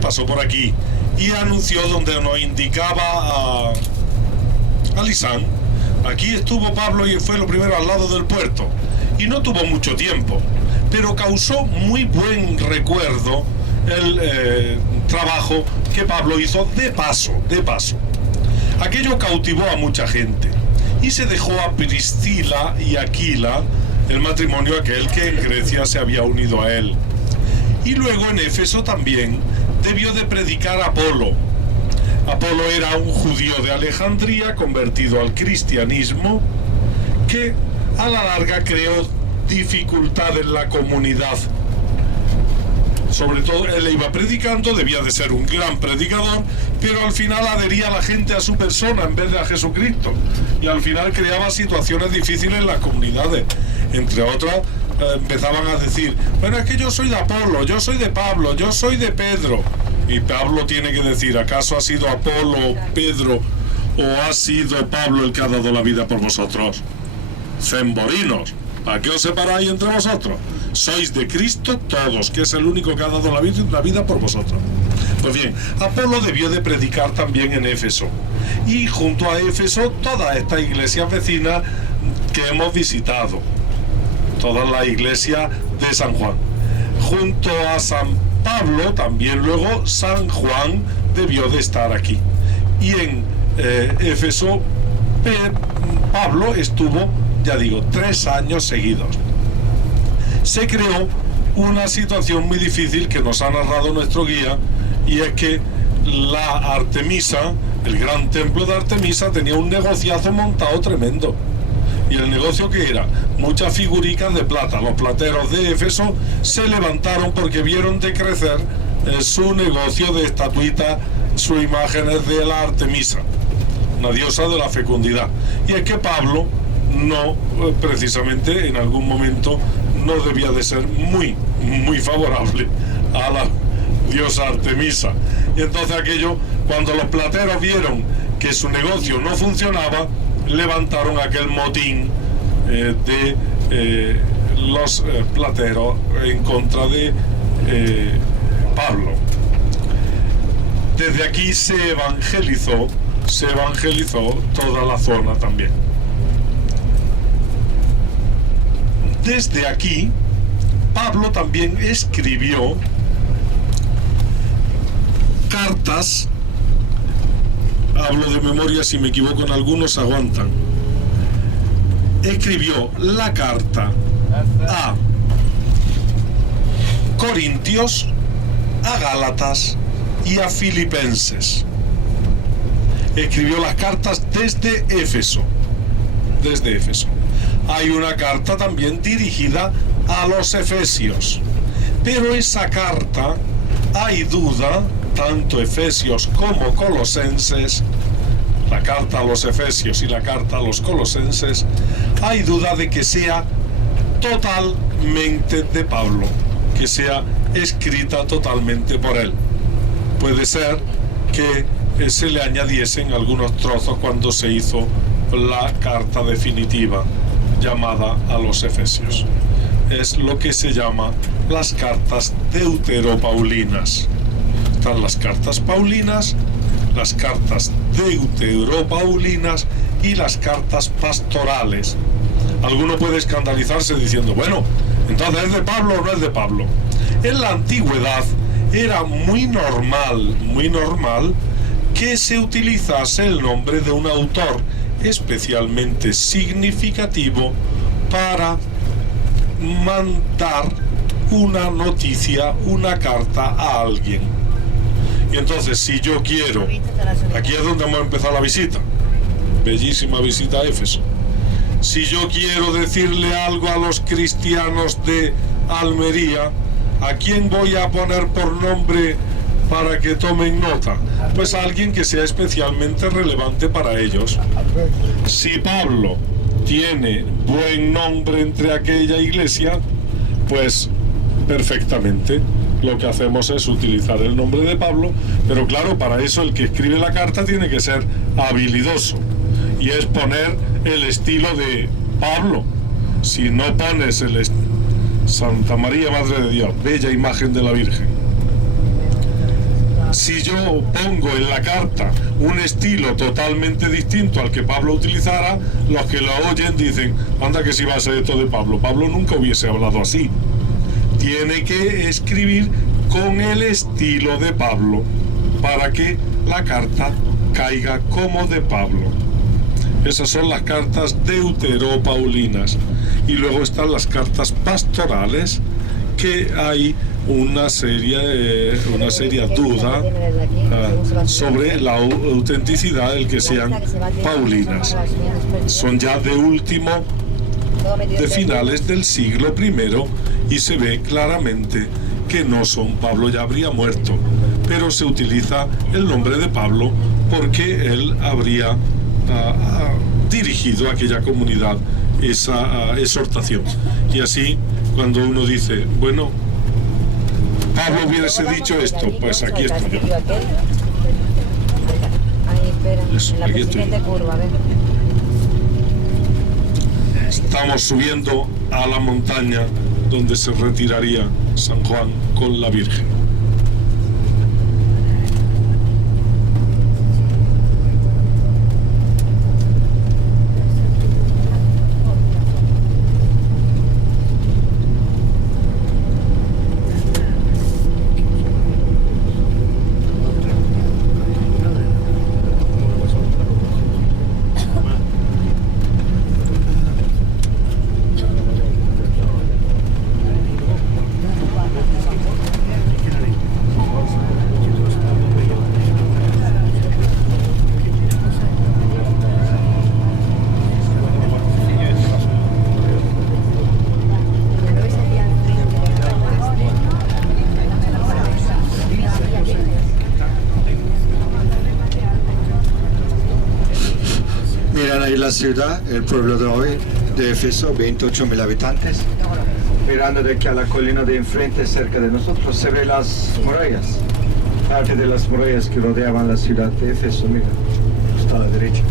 pasó por aquí y anunció donde nos indicaba a Lisán. Aquí estuvo Pablo y fue lo primero al lado del puerto y no tuvo mucho tiempo, pero causó muy buen recuerdo el trabajo que Pablo hizo de paso. Aquello cautivó a mucha gente y se dejó a Priscila y Aquila, el matrimonio aquel que en Grecia se había unido a él. Y luego en Éfeso también debió de predicar Apolo. Apolo era un judío de Alejandría convertido al cristianismo que a la larga creó dificultad en la comunidad. Sobre todo él iba predicando, debía de ser un gran predicador, pero al final adhería a la gente a su persona en vez de a Jesucristo. Y al final creaba situaciones difíciles en las comunidades. Entre otras, empezaban a decir, bueno, es que yo soy de Apolo, yo soy de Pablo, yo soy de Pedro. Y Pablo tiene que decir, ¿acaso ha sido Apolo, Pedro o ha sido Pablo el que ha dado la vida por vosotros? Cemborinos, ¿para qué os separáis entre vosotros? Sois de Cristo todos, que es el único que ha dado la vida por vosotros. Pues bien, Apolo debió de predicar también en Éfeso. Y junto a Éfeso, todas estas iglesias vecinas que hemos visitado. Toda la iglesia de San Juan. Junto a San Pablo, también luego San Juan debió de estar aquí. Y en Éfeso, Pablo estuvo, ya digo, 3 años seguidos. Se creó una situación muy difícil que nos ha narrado nuestro guía, y es que la Artemisa, el gran templo de Artemisa, tenía un negociazo montado tremendo. Y el negocio que era, muchas figuricas de plata. Los plateros de Éfeso se levantaron porque vieron decrecer su negocio de estatuitas, sus imágenes de la Artemisa, una diosa de la fecundidad. Y es que Pablo no, precisamente en algún momento, no debía de ser muy favorable a la diosa Artemisa. Y entonces aquello, cuando los plateros vieron que su negocio no funcionaba, levantaron aquel motín de los plateros en contra de Pablo. Desde aquí se evangelizó toda la zona también. Desde aquí, Pablo también escribió cartas. Hablo de memoria, si me equivoco en algunos aguantan. Escribió la carta a Corintios, a Gálatas y a Filipenses. Escribió las cartas desde Éfeso. Hay una carta también dirigida a los efesios, pero esa carta hay duda, tanto Efesios como Colosenses, la carta a los Efesios y la carta a los Colosenses, hay duda de que sea totalmente de Pablo, que sea escrita totalmente por él. Puede ser que se le añadiesen algunos trozos cuando se hizo la carta definitiva llamada a los Efesios. Es lo que se llama las cartas deuteropaulinas. Están las cartas paulinas, las cartas deuteropaulinas y las cartas pastorales. Alguno puede escandalizarse diciendo, bueno, entonces ¿es de Pablo o no es de Pablo? En la antigüedad era muy normal que se utilizase el nombre de un autor especialmente significativo para mandar una noticia, una carta a alguien. Y entonces, si yo quiero, aquí es donde vamos a empezar la visita, bellísima visita a Éfeso. Si yo quiero decirle algo a los cristianos de Almería, ¿a quién voy a poner por nombre para que tomen nota? Pues a alguien que sea especialmente relevante para ellos. Si Pablo tiene buen nombre entre aquella iglesia, pues perfectamente lo que hacemos es utilizar el nombre de Pablo, pero claro, para eso el que escribe la carta tiene que ser habilidoso, y es poner el estilo de Pablo. Si no pones el Santa María, Madre de Dios, bella imagen de la Virgen, Si yo pongo en la carta un estilo totalmente distinto al que Pablo utilizara, los que lo oyen dicen, anda que si va a ser esto de Pablo. Pablo nunca hubiese hablado así. Tiene que escribir con el estilo de Pablo para que la carta caiga como de Pablo. Esas son las cartas deuteropaulinas. Y luego están las cartas pastorales, que hay una seria duda sobre la autenticidad del que sean paulinas. Son ya de finales del siglo I, y se ve claramente que no son. Pablo ya habría muerto, pero se utiliza el nombre de Pablo porque él habría dirigido a aquella comunidad esa exhortación. Y así, cuando uno dice, bueno, Pablo hubiese dicho esto, pues aquí estoy yo. Eso, aquí estoy yo. Estamos subiendo a la montaña donde se retiraría San Juan con la Virgen. Miran ahí la ciudad, el pueblo de hoy, de Éfeso, 28.000 habitantes. Mirando de aquí a la colina de enfrente, cerca de nosotros, se ven las murallas. Parte de las murallas que rodeaban la ciudad de Éfeso, mira, está a la derecha.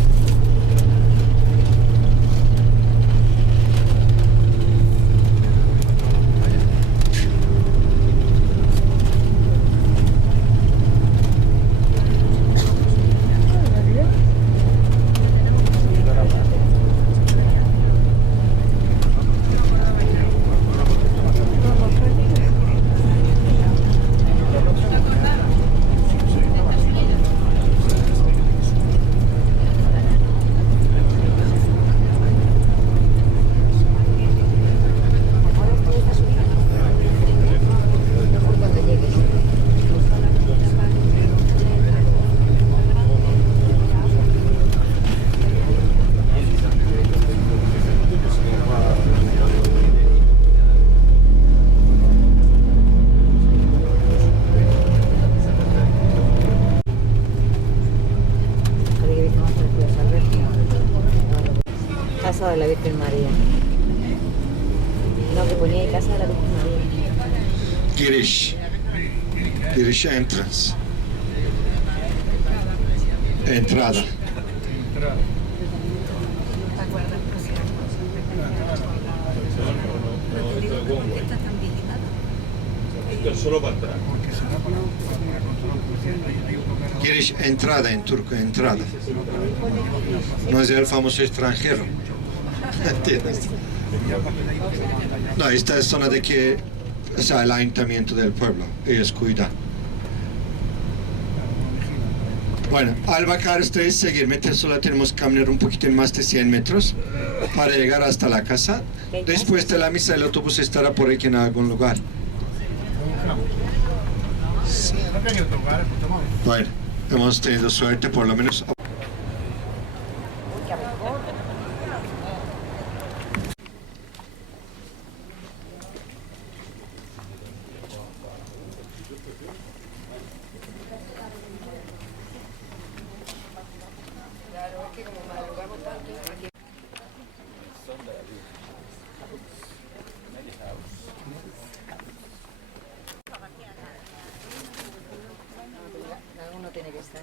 Casa de la Virgen María. No, que ponía ahí Casa de la Virgen María. Girish entrance. Entrada. Solo para entrar. Girish, entrada en turco, entrada. No es el famoso extranjero. ¿Entiendes? No, esta es zona de que, o sea, el ayuntamiento del pueblo, ellos cuidan. Bueno, al bajar ustedes seguirme, solo tenemos que caminar un poquito más de 100 metros para llegar hasta la casa. Después de la misa el autobús estará por aquí en algún lugar. Bueno, hemos tenido suerte por lo menos. Alguno tiene que estar.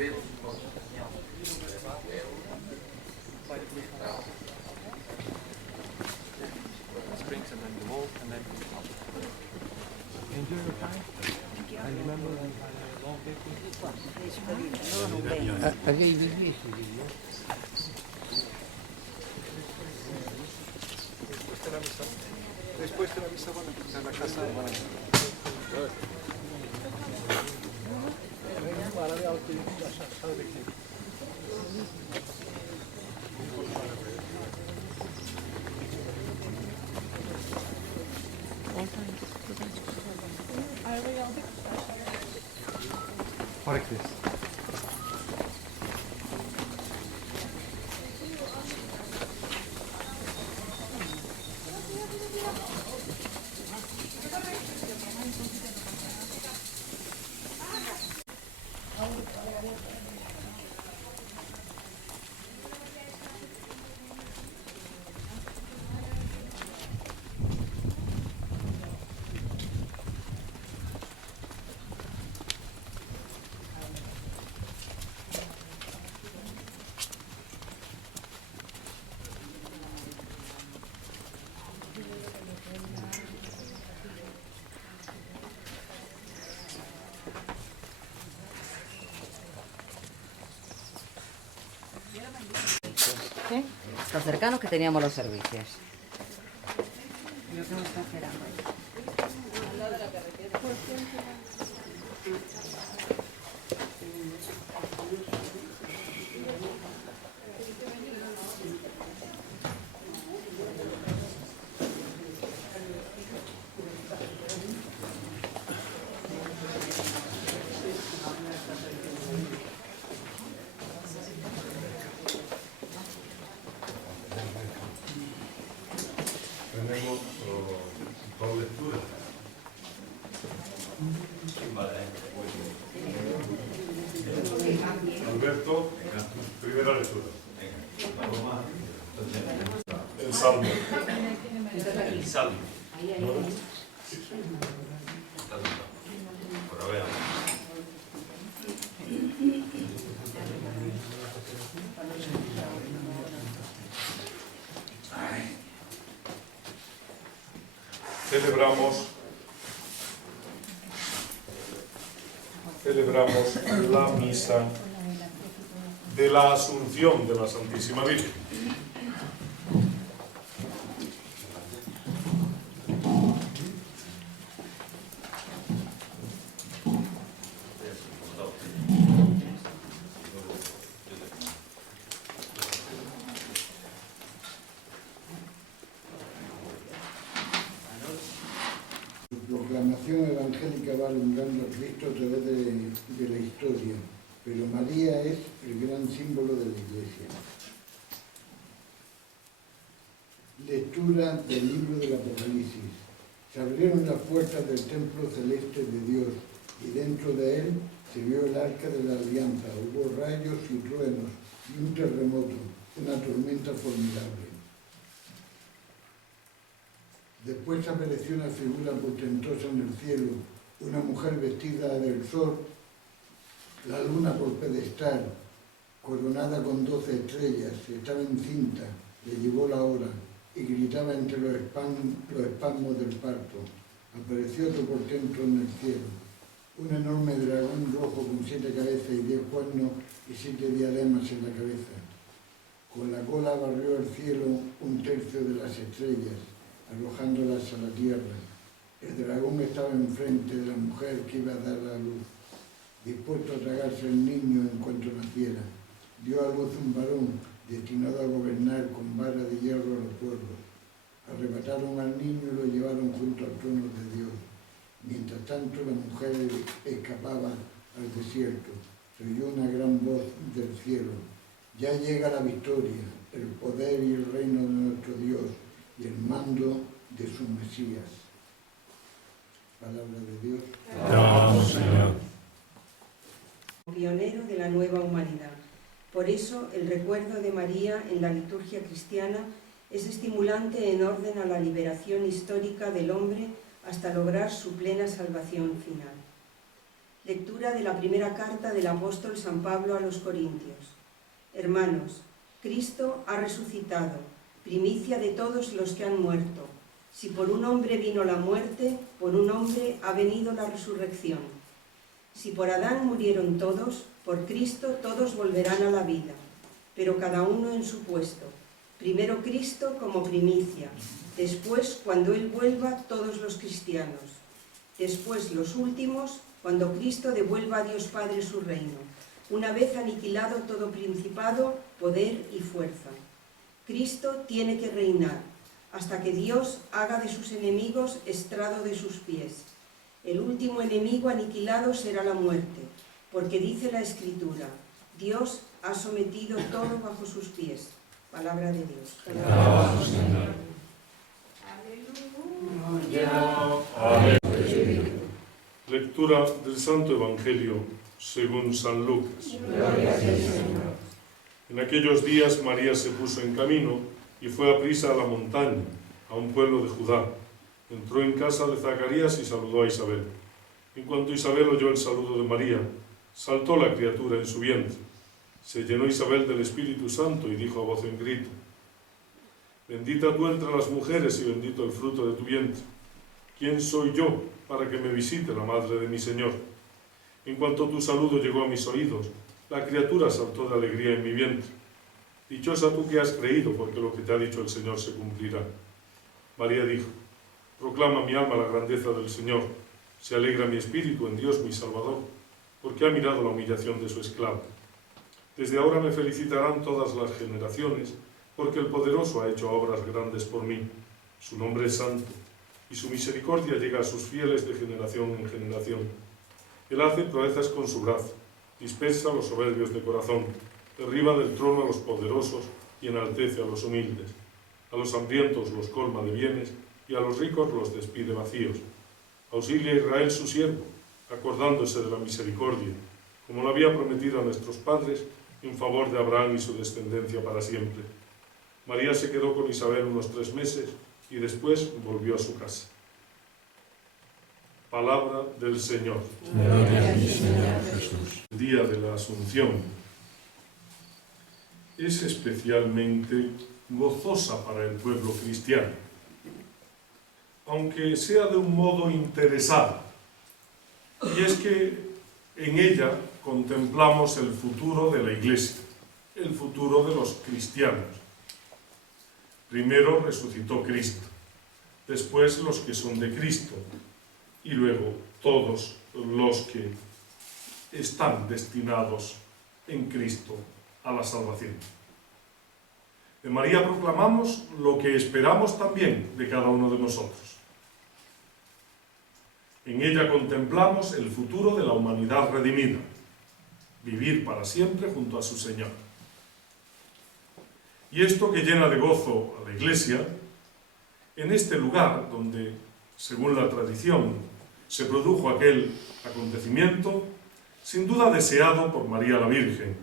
Springs and then the wall and then up. Enjoy your time. And remember that long day. Después de la misa van a empezar la casa. Lo cercanos que teníamos los servicios. Lo que nos está esperando. Tenemos dos lecturas. Alberto, primera lectura. El Salmo. El Salmo. Por ver. Celebramos la misa de la Asunción de la Santísima Virgen. La proclamación evangélica va alumbrando a Cristo a través de la historia, pero María es el gran símbolo de la Iglesia. Lectura del libro del Apocalipsis. Se abrieron las puertas del templo celeste de Dios y dentro de él se vio el arca de la alianza. Hubo rayos y truenos y un terremoto, una tormenta formidable. Después apareció una figura portentosa en el cielo, una mujer vestida del sol, la luna por pedestal, coronada con 12 estrellas, estaba encinta, le llevó la hora y gritaba entre los espasmos del parto. Apareció otro portento en el cielo, un enorme dragón rojo con 7 cabezas y 10 cuernos y 7 diademas en la cabeza. Con la cola barrió el cielo un tercio de las estrellas, arrojándolas a la tierra. El dragón estaba enfrente de la mujer que iba a dar a luz, dispuesto a tragarse el niño en cuanto naciera. Dio a luz un varón destinado a gobernar con vara de hierro a los pueblos. Arrebataron al niño y lo llevaron junto al trono de Dios. Mientras tanto la mujer escapaba al desierto. Se oyó una gran voz del cielo. Ya llega la victoria, el poder y el reino de nuestro Dios y el mando de su Mesías. Palabra de Dios. Gracias, Señor. Pionero de la nueva humanidad. Por eso el recuerdo de María en la liturgia cristiana es estimulante en orden a la liberación histórica del hombre hasta lograr su plena salvación final. Lectura de la primera carta del apóstol San Pablo a los Corintios. Hermanos, Cristo ha resucitado, primicia de todos los que han muerto. Si por un hombre vino la muerte, por un hombre ha venido la resurrección. Si por Adán murieron todos, por Cristo todos volverán a la vida, pero cada uno en su puesto. Primero Cristo como primicia, después, cuando Él vuelva, todos los cristianos. Después los últimos, cuando Cristo devuelva a Dios Padre su reino, una vez aniquilado todo principado, poder y fuerza. Cristo tiene que reinar, hasta que Dios haga de sus enemigos estrado de sus pies. El último enemigo aniquilado será la muerte, porque dice la Escritura, Dios ha sometido todo bajo sus pies. Palabra de Dios. Lectura del Santo Evangelio según San Lucas. En aquellos días María se puso en camino y fue aprisa a la montaña, a un pueblo de Judá. Entró en casa de Zacarías y saludó a Isabel. En cuanto Isabel oyó el saludo de María, saltó la criatura en su vientre. Se llenó Isabel del Espíritu Santo y dijo a voz en grito: Bendita tú entre las mujeres y bendito el fruto de tu vientre. ¿Quién soy yo para que me visite la madre de mi Señor? En cuanto tu saludo llegó a mis oídos, la criatura saltó de alegría en mi vientre. Dichosa tú que has creído, porque lo que te ha dicho el Señor se cumplirá. María dijo: Proclama mi alma la grandeza del Señor. Se alegra mi espíritu en Dios mi Salvador, porque ha mirado la humillación de su esclavo. Desde ahora me felicitarán todas las generaciones, porque el Poderoso ha hecho obras grandes por mí. Su nombre es santo, y su misericordia llega a sus fieles de generación en generación. Él hace proezas con su brazo, dispersa a los soberbios de corazón, derriba del trono a los poderosos y enaltece a los humildes. A los hambrientos los colma de bienes, y a los ricos los despide vacíos. Auxilia a Israel su siervo, acordándose de la misericordia, como lo había prometido a nuestros padres, en favor de Abraham y su descendencia para siempre. María se quedó con Isabel unos 3 meses y después volvió a su casa. Palabra del Señor. Gloria a ti, Señor Jesús. El día de la Asunción es especialmente gozosa para el pueblo cristiano, aunque sea de un modo interesado. Y es que en ella contemplamos el futuro de la Iglesia, el futuro de los cristianos. Primero resucitó Cristo, después los que son de Cristo, y luego todos los que están destinados en Cristo a la salvación. De María proclamamos lo que esperamos también de cada uno de nosotros. En ella contemplamos el futuro de la humanidad redimida, vivir para siempre junto a su Señor. Y esto que llena de gozo a la Iglesia, en este lugar donde, según la tradición, se produjo aquel acontecimiento, sin duda deseado por María la Virgen,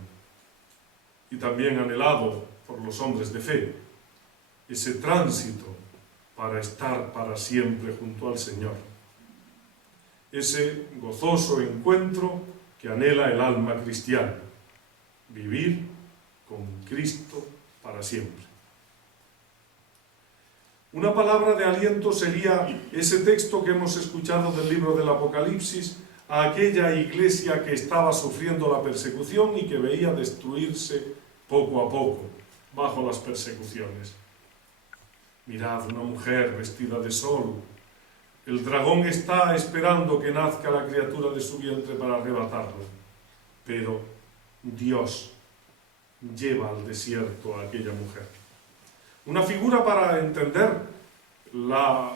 y también anhelado por los hombres de fe, ese tránsito para estar para siempre junto al Señor. Ese gozoso encuentro que anhela el alma cristiana, vivir con Cristo para siempre. Una palabra de aliento sería ese texto que hemos escuchado del libro del Apocalipsis a aquella iglesia que estaba sufriendo la persecución y que veía destruirse poco a poco bajo las persecuciones. Mirad, una mujer vestida de sol. El dragón está esperando que nazca la criatura de su vientre para arrebatarla. Pero Dios lleva al desierto a aquella mujer. Una figura para entender la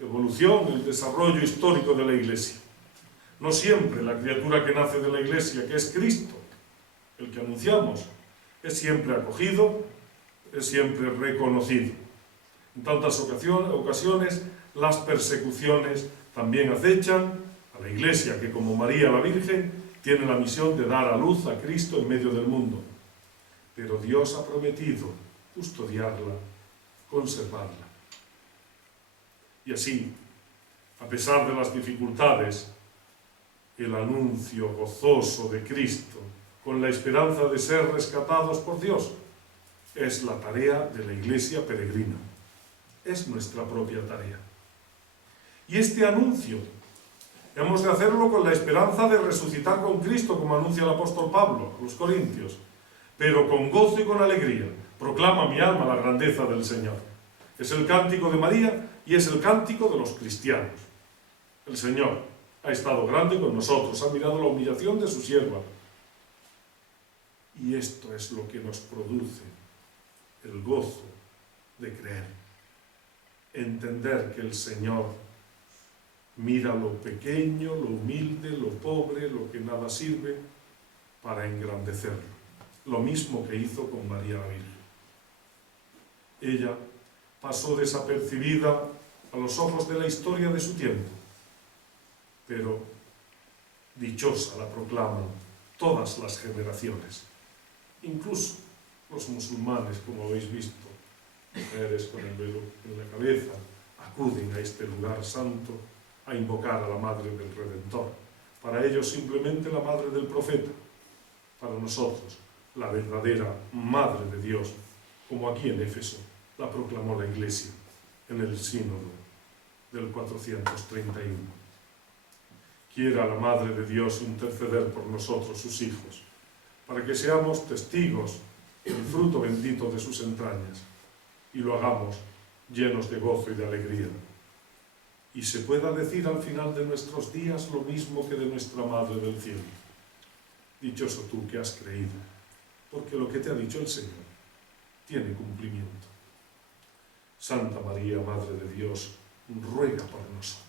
evolución, el desarrollo histórico de la Iglesia. No siempre la criatura que nace de la Iglesia, que es Cristo, el que anunciamos, es siempre acogido, es siempre reconocido. En tantas ocasiones las persecuciones también acechan a la Iglesia, que como María la Virgen tiene la misión de dar a luz a Cristo en medio del mundo. Pero Dios ha prometido custodiarla, conservarla. Y así, a pesar de las dificultades, el anuncio gozoso de Cristo, con la esperanza de ser rescatados por Dios, es la tarea de la Iglesia peregrina. Es nuestra propia tarea. Y este anuncio hemos de hacerlo con la esperanza de resucitar con Cristo, como anuncia el apóstol Pablo a los Corintios, pero con gozo y con alegría. Proclama mi alma la grandeza del Señor. Es el cántico de María y es el cántico de los cristianos. El Señor ha estado grande con nosotros, ha mirado la humillación de su sierva. Y esto es lo que nos produce el gozo de creer. Entender que el Señor mira lo pequeño, lo humilde, lo pobre, lo que nada sirve, para engrandecerlo. Lo mismo que hizo con María la Virgen. Ella pasó desapercibida a los ojos de la historia de su tiempo, pero dichosa la proclaman todas las generaciones, incluso los musulmanes, como habéis visto, mujeres con el velo en la cabeza, acuden a este lugar santo a invocar a la Madre del Redentor. Para ellos simplemente la Madre del Profeta, para nosotros la verdadera Madre de Dios, como aquí en Éfeso la proclamó la Iglesia en el Sínodo del 431. Quiera la Madre de Dios interceder por nosotros, sus hijos, para que seamos testigos del fruto bendito de sus entrañas y lo hagamos llenos de gozo y de alegría. Y se pueda decir al final de nuestros días lo mismo que de nuestra Madre del Cielo. Dichoso tú que has creído, porque lo que te ha dicho el Señor tiene cumplimiento. Santa María, Madre de Dios, ruega por nosotros.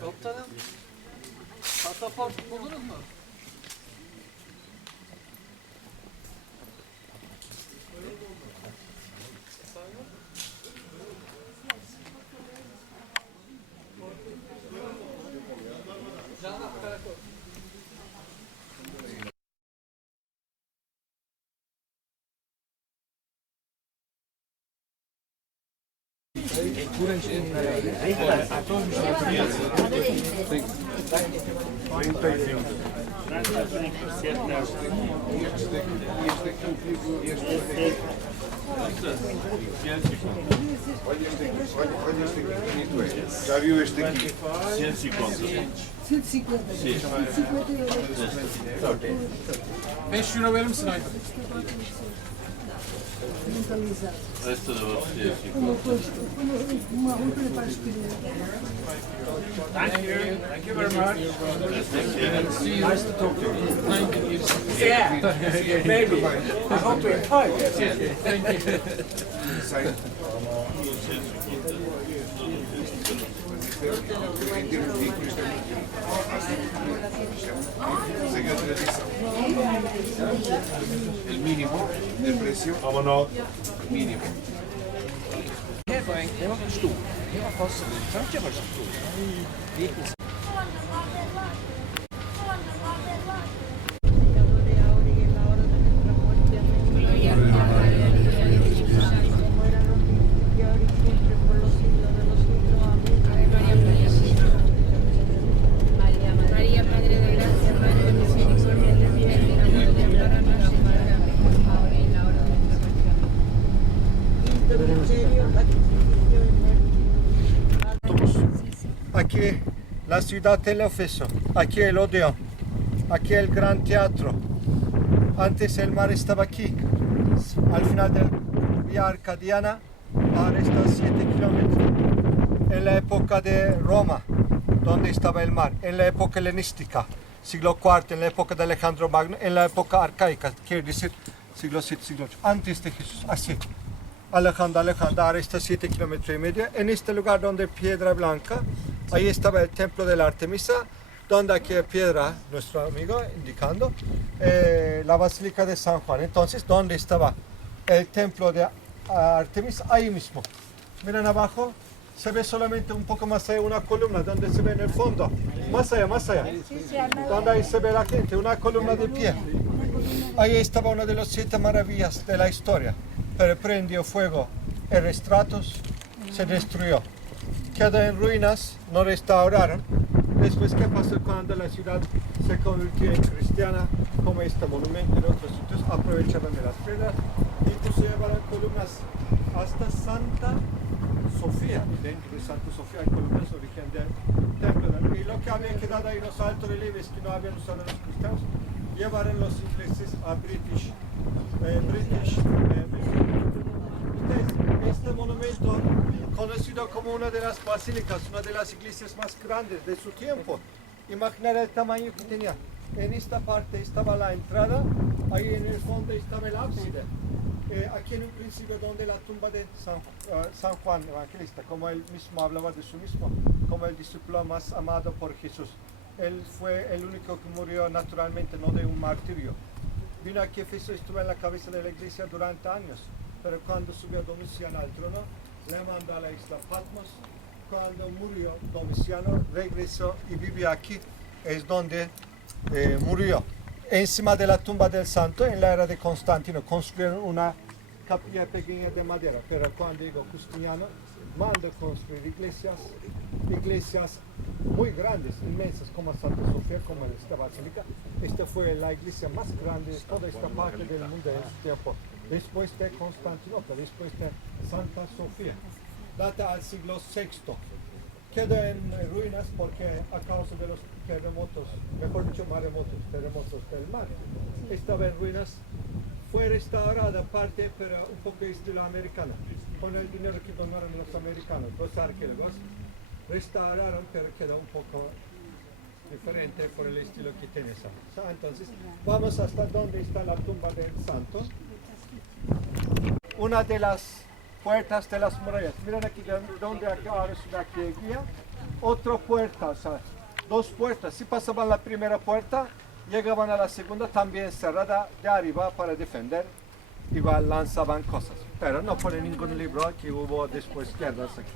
Komutanım, pasaport buldunuz mu? Já viu este aqui? 150. 150. Sim. 150 euros. 5 euro verir misin Aydın? Mentalizado. Esta da você, Uma roupa para escolher. Thank you. Thank you very much. See you. Nice to talk to you. Thank you. Yeah, maybe. I hope to invite. Thank you. El mínimo del precio. Vámonos. Mínimo. Här var det var för stor. Det var kostsamt. Kanske var så stor. Lite. María, Madre de Gracia, Madre de Misericordia, ten piedad de nosotros, pecadores, ahora y en la hora de nuestra muerte. Aquí la ciudad del Éfeso, aquí el Odeón, aquí el Gran Teatro. Antes el mar estaba aquí, al final de Vía Arcadiana, ahora está a 7 kilómetros. En la época de Roma, donde estaba el mar, en la época helenística, siglo IV, en la época de Alejandro Magno, en la época arcaica, quiere decir siglo VII, siglo VIII, antes de Jesús, así. Alejandro, ahora está a 7 kilómetros y medio. En este lugar donde piedra blanca, ahí estaba el templo de la Artemisa, donde aquí piedra, nuestro amigo indicando, la Basílica de San Juan. Entonces, ¿dónde estaba el templo de Artemisa? Ahí mismo. Miren abajo, se ve solamente un poco más allá una columna, donde se ve en el fondo. Más allá, donde ahí se ve la gente, una columna de pie. Ahí estaba una de las 7 maravillas de la historia. Pero prendió fuego el estratos, se destruyó. Quedó en ruinas, no restauraron. Después, ¿qué pasó cuando la ciudad se convirtió en cristiana? Como este monumento en otros sitios, aprovecharon de las piedras. Incluso llevaron columnas hasta Santa Sofía. Dentro de Santa Sofía hay columnas de origen del templo. Y lo que había quedado ahí, los altos relieves que no habían usado los cristianos, llevaron los ingleses a British. Este monumento, conocido como una de las basílicas, una de las iglesias más grandes de su tiempo, imaginar el tamaño que tenía. En esta parte estaba la entrada, ahí en el fondo estaba el ábside. Aquí en un principio donde la tumba de San Juan Evangelista, como él mismo hablaba de su mismo, como el discípulo más amado por Jesús. Él fue el único que murió naturalmente, no de un martirio. Vino aquí a Éfeso, estuvo en la cabeza de la iglesia durante años, pero cuando subió Domiciano al trono, le mandó a la isla Patmos. Cuando murió Domiciano, regresó y vivió aquí, es donde murió. Encima de la tumba del santo, en la era de Constantino, construyeron una capilla pequeña de madera, pero cuando llegó Justiniano, mandó construir iglesias muy grandes, inmensas, como Santa Sofía, como esta basílica. Esta fue la iglesia más grande de toda esta parte del mundo en ese tiempo, después de Constantinopla, después de Santa Sofía. Data al siglo VI. Quedó en ruinas porque a causa de los terremotos, mejor dicho terremotos del mar, estaba en ruinas. Fue restaurada parte, pero un poco de estilo americano, con el dinero que donaron los americanos, los arqueólogos. Restauraron, pero quedó un poco diferente por el estilo que tiene Santo. Entonces, vamos hasta donde está la tumba del santo. Una de las puertas de las murallas. Miren aquí, donde ahora es una guía. Otra puerta, o sea, 2 puertas. Si pasaban la primera puerta, llegaban a la segunda, también cerrada de arriba para defender. Igual lanzaban cosas, pero no pone ningún libro que hubo después guerras aquí.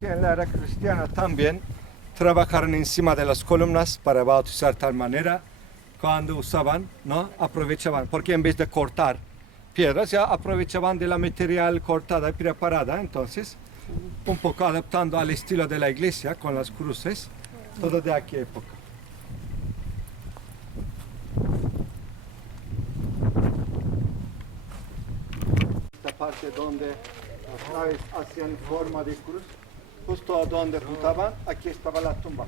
En la era cristiana también trabajaron encima de las columnas para bautizar de tal manera. Cuando usaban, ¿no? Aprovechaban, porque en vez de cortar piedras, ya aprovechaban de la material cortada y preparada. Entonces, un poco adaptando al estilo de la iglesia con las cruces, todo de aquella época. Esta parte donde las naves hacían forma de cruz, justo donde juntaban, aquí estaba la tumba.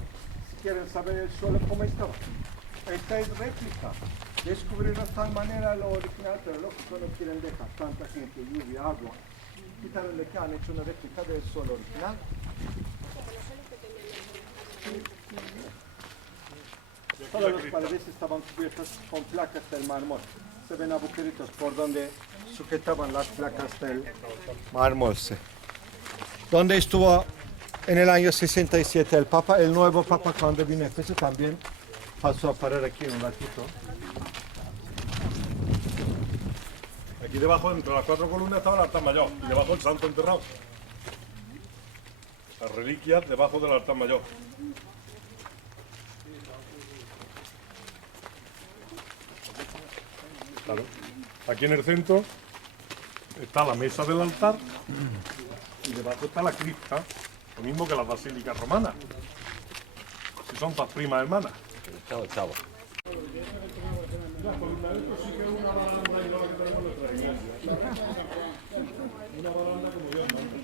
Si quieren saber el suelo cómo estaba. Esta es réplica. Descubrieron de tal manera lo original, pero lógico no quieren dejar tanta gente, lluvia, agua. Quitaron de que han hecho una réplica del suelo original. Todas las paredes estaban cubiertas con placas del mármol. se ven agujeritos por donde sujetaban las placas del mármol. Donde estuvo en el año 67 el Papa, el nuevo Papa cuando vino a Éfeso también pasó a parar aquí un ratito. Aquí debajo, entre las 4 columnas, estaba el altar mayor y debajo el santo enterrado. Las reliquias debajo del altar mayor. Claro. Aquí en el centro está la mesa del altar y debajo está la cripta, lo mismo que las basílicas romanas. Si son todas primas hermanas. Chavo. Una baranda como Dios manda.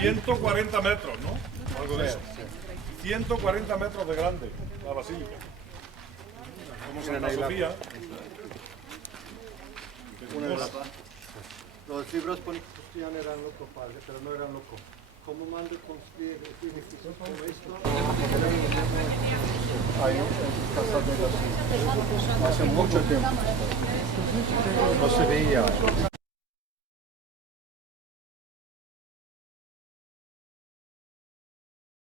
140 metros, ¿no? Algo de eso. 140 metros de grande la basílica. Como Santa Sofía. Los libros ponen que Cristian eran locos, padre, pero no eran locos. ¿Cómo manda construir edificios como esto? Ahí, en casa de los hace mucho tiempo. No se veía.